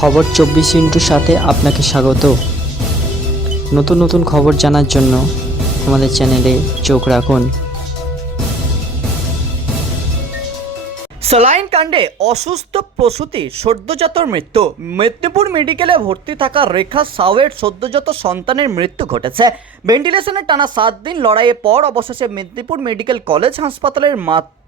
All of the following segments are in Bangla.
খবর চব্বিশ ইন্টুর সাথে আপনাকে স্বাগত। নতুন নতুন খবর জানার জন্য আমাদের চ্যানেলে চোখ রাখুন। স্যালাইন কাণ্ডে অসুস্থ প্রসূতি সদ্যজাতর মৃত্যু। মেদিনীপুর মেডিকেলে ভর্তি থাকা রেখা সাউয়ের সদ্যজাত সন্তানের মৃত্যু ঘটেছে। ভেন্টিলেশনের টানা সাত দিন লড়াইয়ের পর অবশেষে মেদিনীপুর মেডিকেল কলেজ হাসপাতালের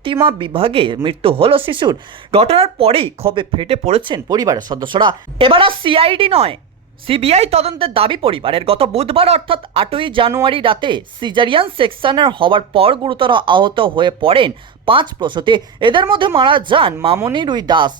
মাতৃমা বিভাগে মৃত্যু হলো শিশুর। ঘটনার পরেই ক্ষোভে ফেটে পড়েছেন পরিবারের সদস্যরা। এবার আর সিআইডি নয়, সিবিআই তদন্তের দাবি পরিবারের। গত বুধবার অর্থাৎ আটই জানুয়ারি রাতে সিজারিয়ান সেকশনের হওয়ার পর গুরুতর আহত হয়ে পড়েন পাঁচ প্রসূতি। এদের মধ্যে মারা যান মামনি রুই দাস।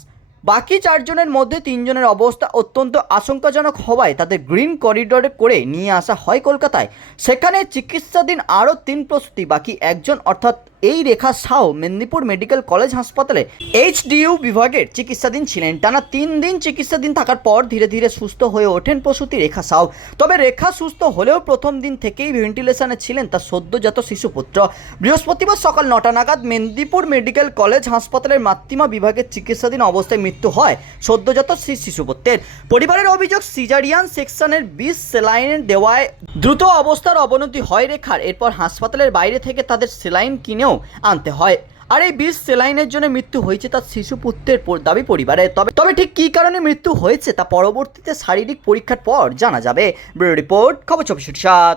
বাকি চারজনের মধ্যে তিনজনের অবস্থা অত্যন্ত আশঙ্কাজনক হওয়ায় তাদের গ্রিন করিডোরে করে নিয়ে আসা হয় কলকাতায়। সেখানে চিকিৎসাধীন আরও তিন প্রসূতি, বাকি একজন অর্থাৎ এই রেখা সাউ মেদিনীপুর মেডিকেল কলেজ হাসপাতালে এইচডিইউ বিভাগের চিকিৎসাধীন ছিলেন। টানা তিন দিন চিকিৎসাধীন থাকার পর ধীরে ধীরে সুস্থ হয়ে ওঠেন প্রসূতি রেখা সাউ তবে রেখা সুস্থ হলেও প্রথম দিন থেকেই ভেন্টিলেশনে ছিলেন তার সদ্যজাত শিশুপুত্র। বৃহস্পতিবার সকাল নটা নাগাদ মেদিনীপুর মেডিকেল কলেজ হাসপাতালের মাতৃমা বিভাগের চিকিৎসাধীন অবস্থায় মৃত্যু হয় সদ্যজাত সেই শিশুপুত্রের। পরিবারের অভিযোগ, সিজারিয়ান সেকশনের বিষ সেলাইন দেওয়ায় দ্রুত অবস্থার অবনতি হয় রেখার। এরপর হাসপাতালের বাইরে থেকে তাদের সেলাইন কিনেও আনতে হয়। আর এই বিষ সেলাইনের জন্য মৃত্যু হয়েছে তার শিশু পুত্রের দাবি পরিবারে। তবে তবে ঠিক কী কারণে মৃত্যু হয়েছে তা পরবর্তীতে শারীরিক পরীক্ষার পর জানা যাবে। রিপোর্ট, খবর চব্বিশ সাত